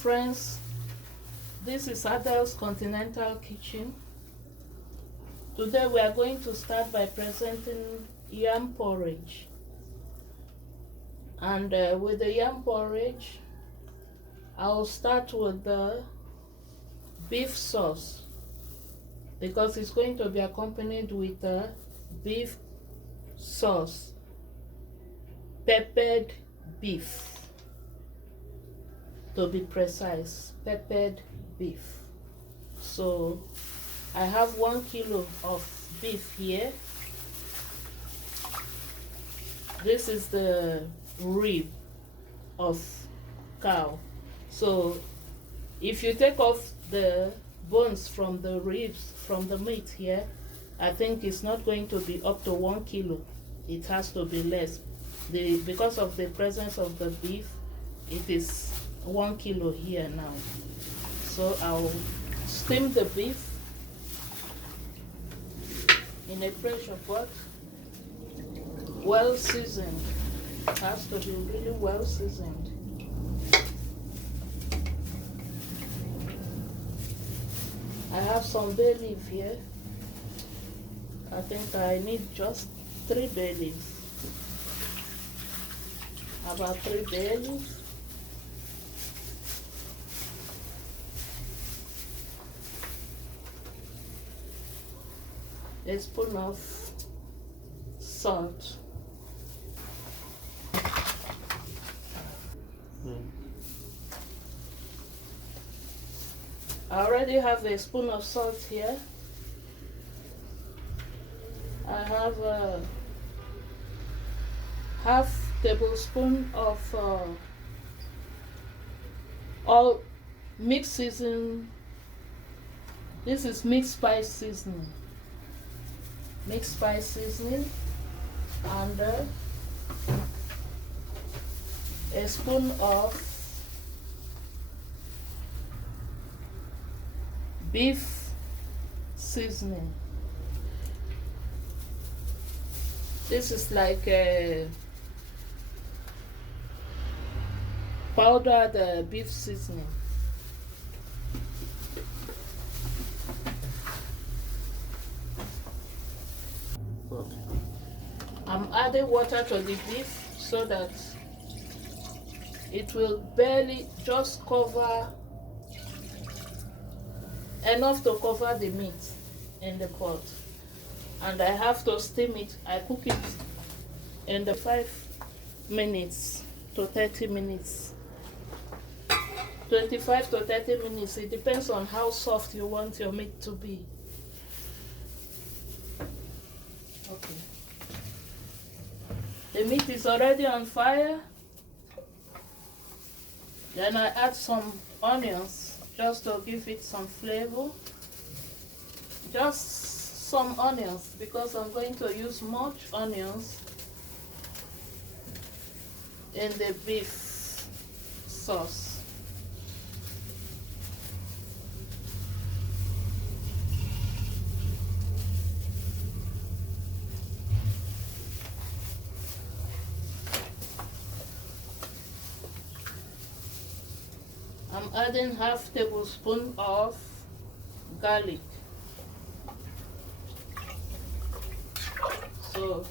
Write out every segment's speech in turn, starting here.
friends, this is Adele's Continental Kitchen. Today we are going to start by presenting yam porridge. And with the yam porridge, I'll start with the beef sauce because it's going to be accompanied with a beef sauce, peppered beef. To be precise, peppered beef. So I have 1 kilo of beef here. This is the rib of cow. So if you take off the bones from the ribs, from the meat here, I think it's not going to be up to 1 kilo. It has to be less. Because of the presence of the beef, it is 1 kilo here now. So I'll steam the beef in a pressure pot, well seasoned. It has to be really well seasoned. I have some bay leaf here. I think I need just 3 bay leaves. About 3 bay leaves. A spoon of salt. I already have a spoon of salt here. I have a half tablespoon of all mixed season. This is mixed spice seasoning. Mixed spice seasoning, and a spoon of beef seasoning. This is like a powdered beef seasoning. I'm adding water to the beef so that it will barely just cover enough to cover the meat in the pot. And I have to steam it. I cook it in the 5 minutes to 30 minutes. 25 to 30 minutes. It depends on how soft you want your meat to be. Okay. The meat is already on fire. Then I add some onions just to give it some flavor. Just some onions because I'm going to use much onions in the beef sauce. I'm adding half tablespoon of garlic. So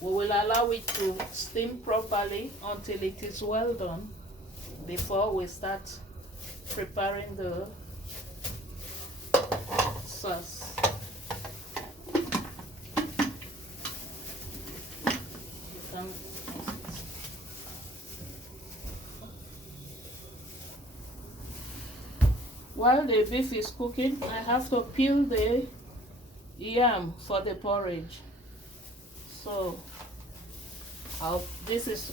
we will allow it to steam properly until it is well done before we start preparing the sauce. You can While the beef is cooking, I have to peel the yam for the porridge. So this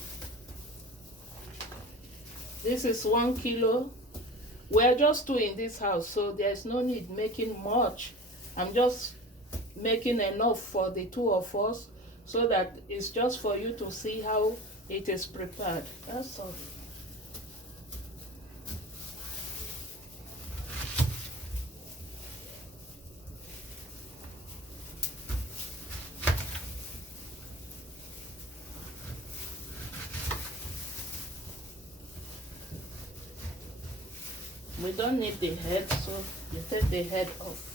is 1 kilo. We're just 2 in this house, so there's no need making much. I'm just making enough for the 2 of us so that it's just for you to see how it is prepared. That's all. We don't need the head, so you take the head off.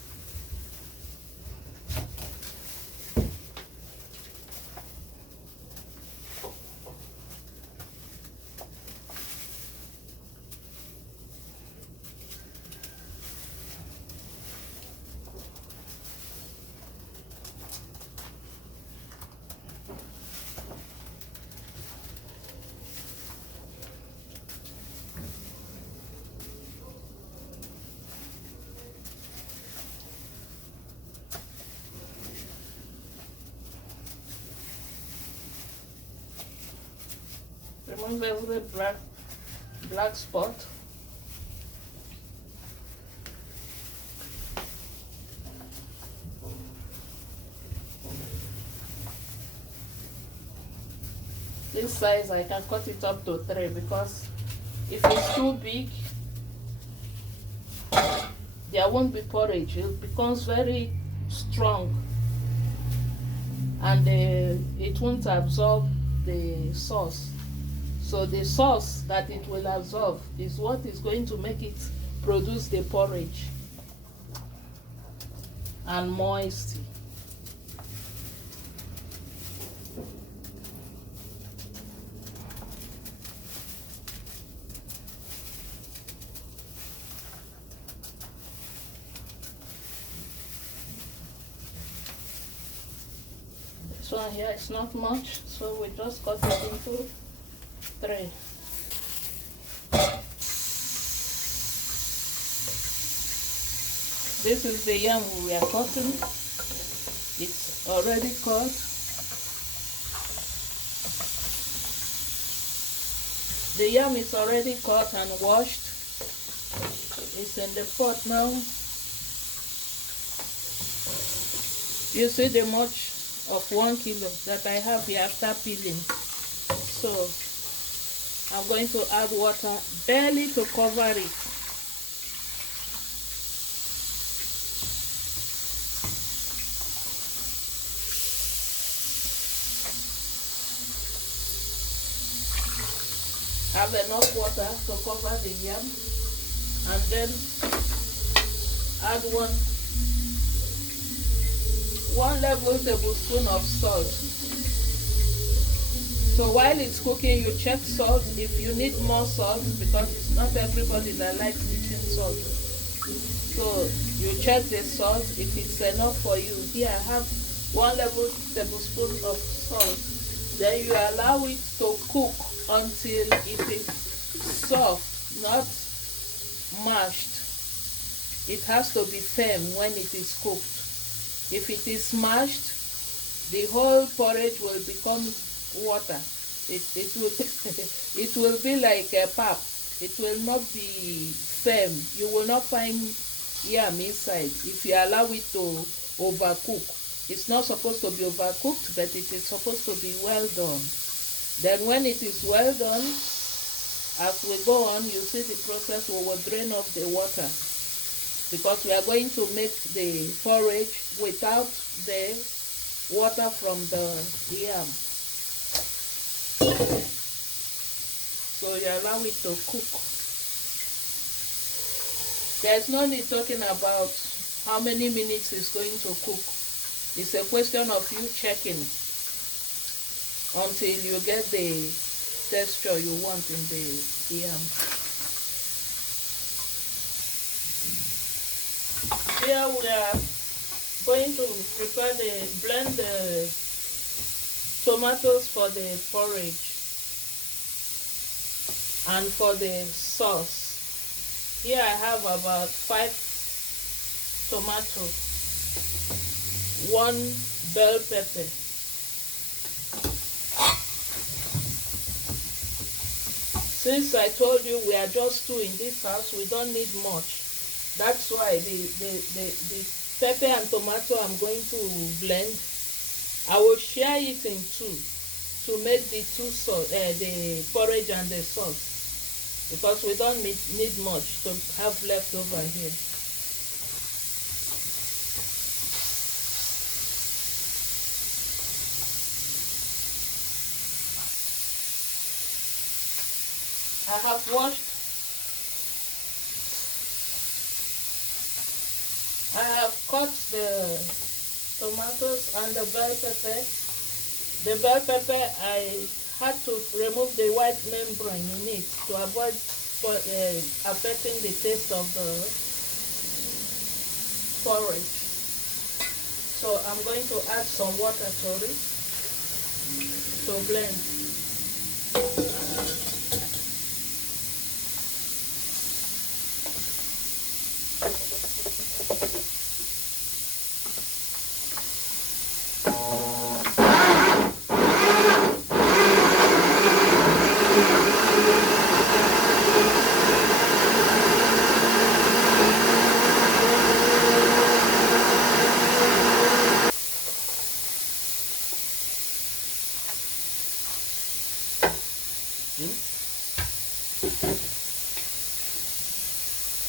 Remove every black spot. This size I can cut it up to 3 because if it's too big, there won't be porridge. It becomes very strong and it won't absorb the sauce. So the sauce that it will absorb is what is going to make it produce the porridge and moisty. This one here is not much, so we just cut it into 3. This is the yam we are cutting. It's already cut. The yam is already cut and washed. It's in the pot now. You see the much of 1 kilo that I have here after peeling. So I'm going to add water barely to cover it. Have enough water to cover the yam, and then add one level tablespoon of salt. So while it's cooking, you check salt if you need more salt, because it's not everybody that likes eating salt. So you check the salt if it's enough for you. Here I have 1 level tablespoon of salt. Then you allow it to cook until it is soft, not mashed. It has to be firm when it is cooked. If it is mashed, the whole porridge will become water. It will it will be like a pap. It will not be firm. You will not find yam inside if you allow it to overcook. It's not supposed to be overcooked, but it is supposed to be well done. Then when it is well done, as we go on, you see the process. We will drain off the water, because we are going to make the porridge without the water from the yam. So you allow it to cook. There's no need talking about how many minutes it's going to cook. It's a question of you checking until you get the texture you want in the yam. Here we are going to blend the tomatoes for the porridge and for the sauce. Here I have about 5 tomatoes, 1 bell pepper, since I told you we are just 2 in this house, we don't need much. That's why the pepper and tomato I'm going to blend, I will share it in 2 to make the the porridge and the sauce, because we don't need much to have left over here. I have washed cut the tomatoes and the bell pepper. The bell pepper, I had to remove the white membrane in it to avoid affecting the taste of the porridge. So I'm going to add some water to it to blend.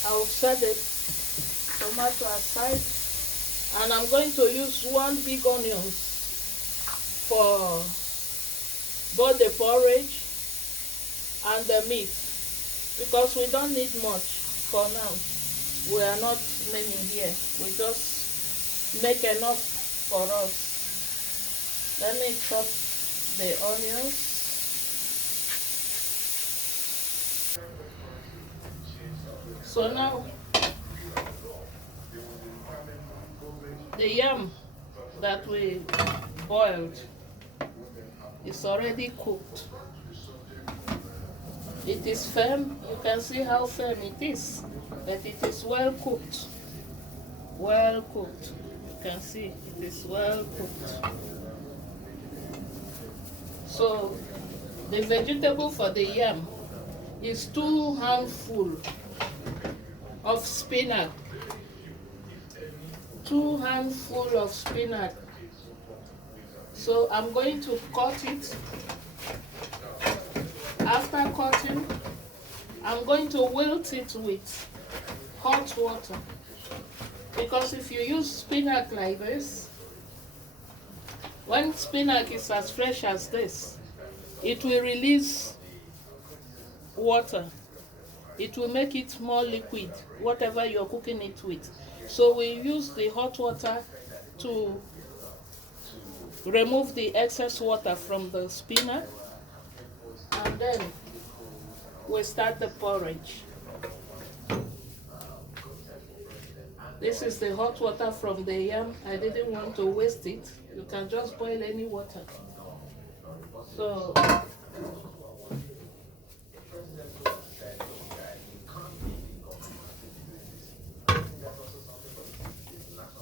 I'll set the tomato aside, and I'm going to use 1 big onion for both the porridge and the meat, because we don't need much for now. We are not many here. We just make enough for us. Let me chop the onions. So now the yam that we boiled is already cooked. It is firm. You can see how firm it is, but it is well cooked. Well cooked. You can see it is well cooked. So the vegetable for the yam is 2 handfuls of spinach. 2 handfuls of spinach. So I'm going to cut it. After cutting, I'm going to wilt it with hot water, because if you use spinach like this, when spinach is as fresh as this, it will release water. It will make it more liquid, whatever you're cooking it with. So we use the hot water to remove the excess water from the spinach, and then we start the porridge. This is the hot water from the yam. I didn't want to waste it. You can just boil any water. So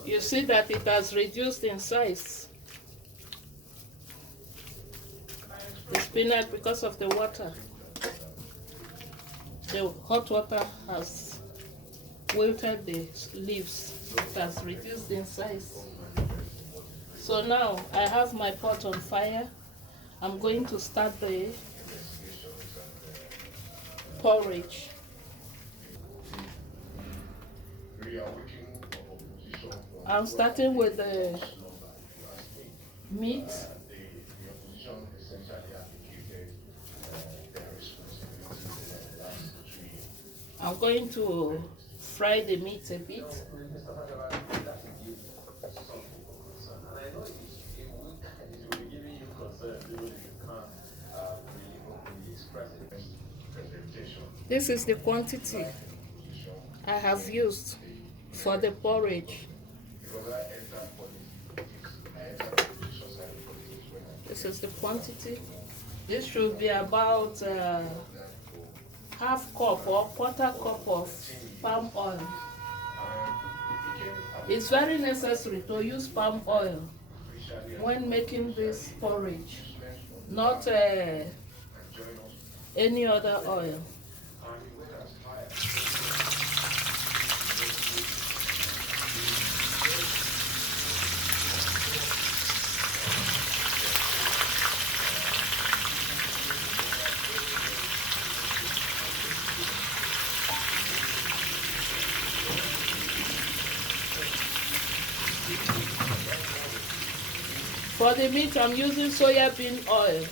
you see that it has reduced in size. The spinach, because of the water, the hot water has wilted the leaves. It has reduced in size. So now I have my pot on fire. I'm going to start the porridge. I'm starting with the meat. I'm going to fry the meat a bit. This is the quantity I have used for the porridge. This is the quantity. This should be about half cup or quarter cup of palm oil. It's very necessary to use palm oil when making this porridge, not any other oil. For the meat, I'm using soya bean oil,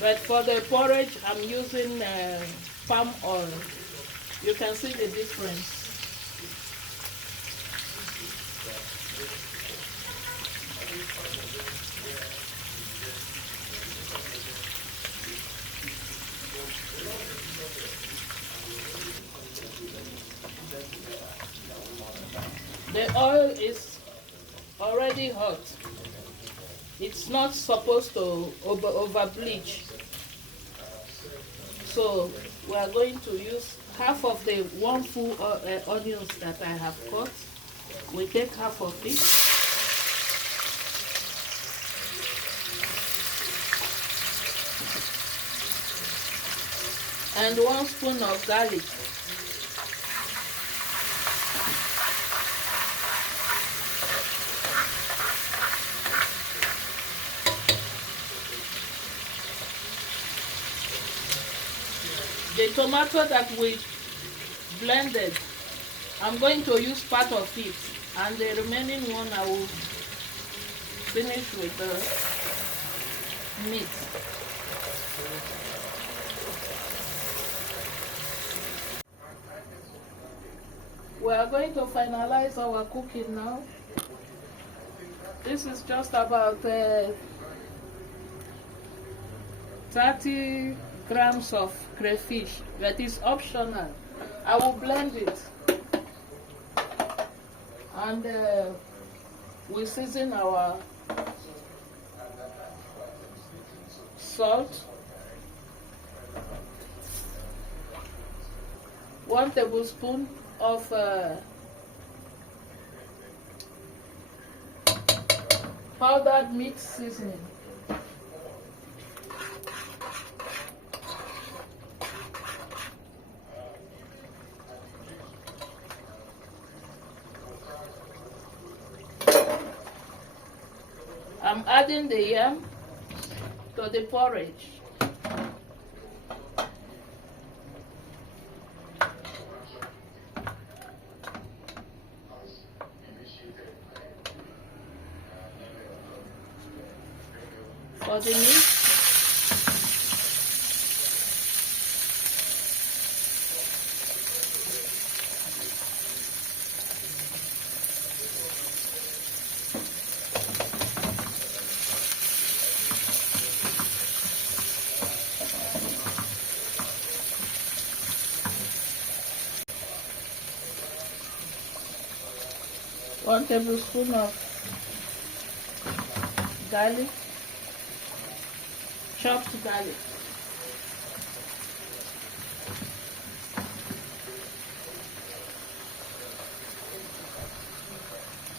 but for the porridge, I'm using palm oil. You can see the difference. the oil is already hot. It's not supposed to over bleach. So we are going to use half of the one full onions that I have cut. We take half of it. And 1 spoon of garlic. The tomato that we blended, I'm going to use part of it, and the remaining one I will finish with the meat. We are going to finalize our cooking now. This is just about 30 grams of crayfish, but it's optional. I will blend it, and we season our salt, 1 tablespoon of powdered meat seasoning, I'm adding the yam to the porridge. For the meat, one tablespoon of garlic, chopped garlic.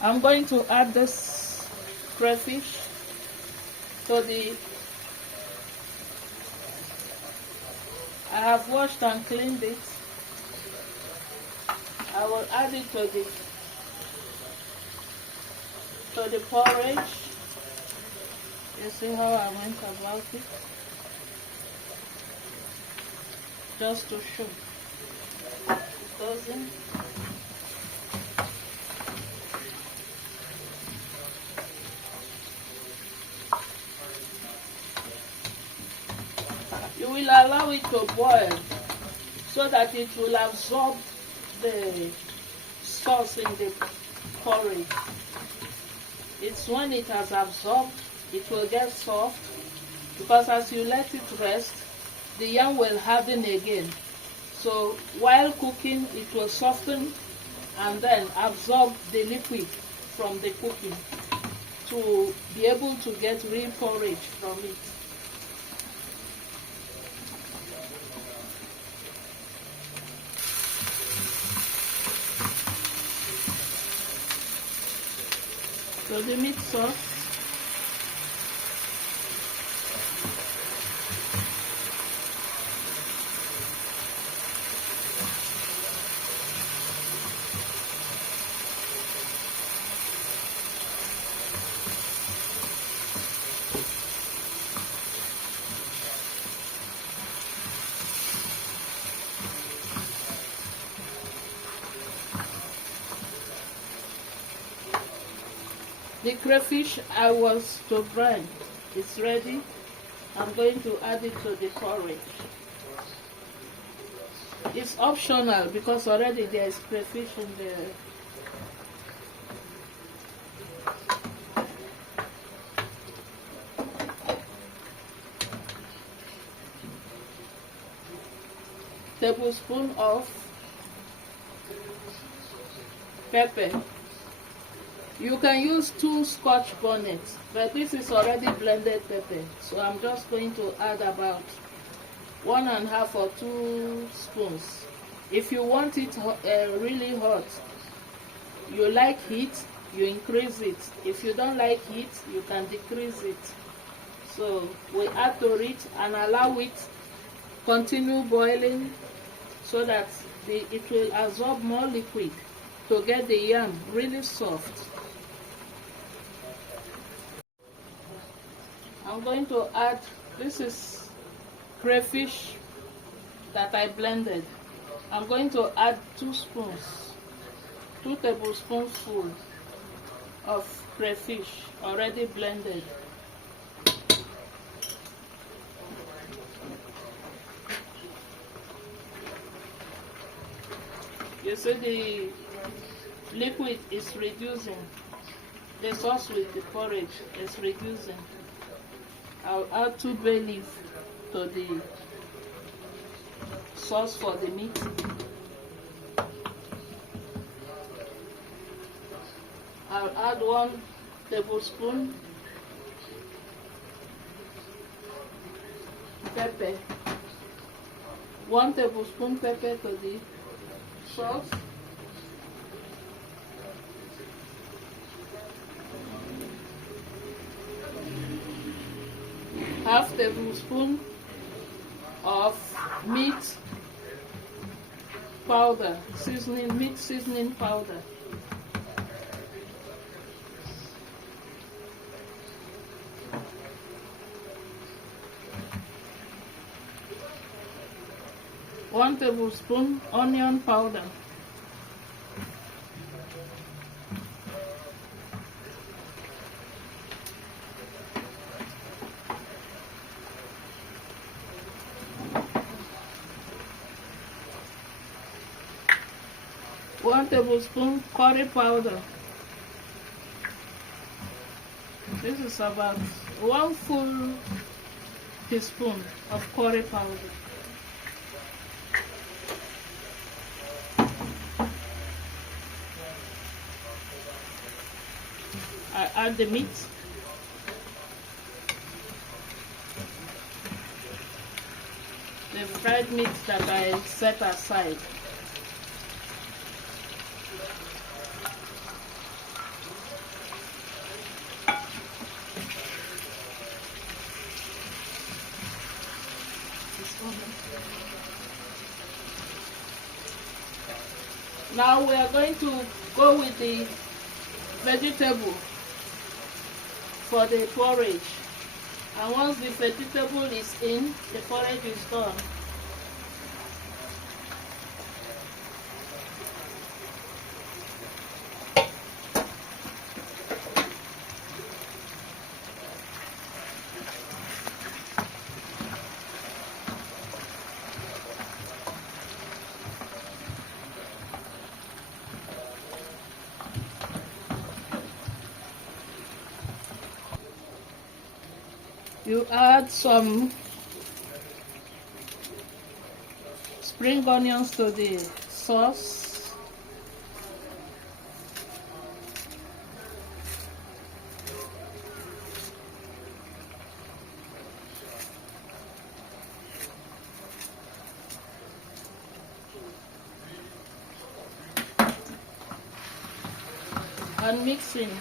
I'm going to add this crayfish to the, I have washed and cleaned it. I will add it to the porridge. You see how I went about it? Just to show it doesn't. You will allow it to boil so that it will absorb the sauce in the porridge. It's when it has absorbed, it will get soft, because as you let it rest, the yam will harden again. So while cooking, it will soften and then absorb the liquid from the cooking to be able to get real porridge from it. So the meat sauce, the crayfish I was to brine, it's ready. I'm going to add it to the porridge. It's optional because already there is crayfish in the tablespoon of pepper. You can use 2 scotch bonnets, but this is already blended pepper, so I'm just going to add about 1.5 or 2 spoons. If you want it really hot, you like heat, you increase it. If you don't like heat, you can decrease it. So we add to it and allow it continue boiling so that it will absorb more liquid to get the yam really soft. I'm going to add, this is crayfish that I blended. I'm going to add 2 tablespoons full of crayfish already blended. You see the liquid is reducing. The sauce with the porridge is reducing. I'll add 2 bay leaves to the sauce for the meat. I'll add 1 tablespoon pepper. 1 tablespoon pepper to the sauce. Half tablespoon of meat powder, meat seasoning powder. One tablespoon onion powder. One tablespoon curry powder. This is about 1 full teaspoon of curry powder. I add the meat. The fried meat that I set aside. Now we are going to go with the vegetable for the porridge. And once the vegetable is in, the porridge is done. You add some spring onions to the sauce. And mixing.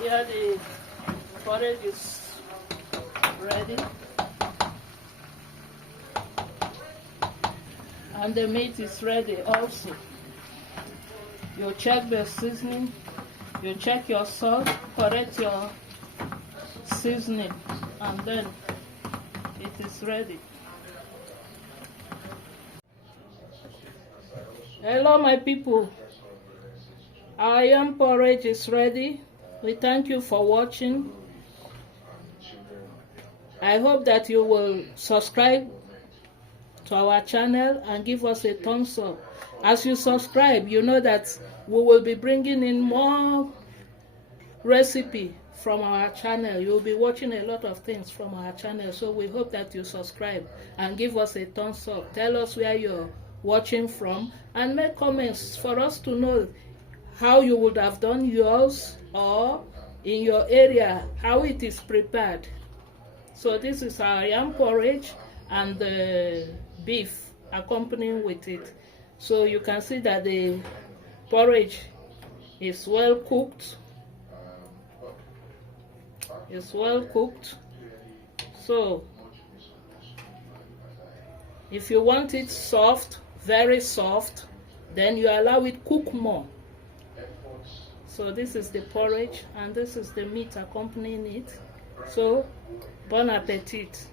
Here the porridge is ready, and the meat is ready also. You check the seasoning, you check your salt, correct your seasoning, and then it is ready. Hello my people, our yam porridge is ready. We thank you for watching. I hope that you will subscribe to our channel and give us a thumbs up. As you subscribe, you know that we will be bringing in more recipe from our channel. You'll be watching a lot of things from our channel, so we hope that you subscribe and give us a thumbs up. Tell us where you're watching from, and make comments for us to know how you would have done yours, or in your area how it is prepared. So this is our yam porridge and the beef accompanying with it. So you can see that the porridge is well cooked. It's well cooked. So if you want it soft, very soft, then you allow it cook more. So this is the porridge and this is the meat accompanying it. So bon appetit.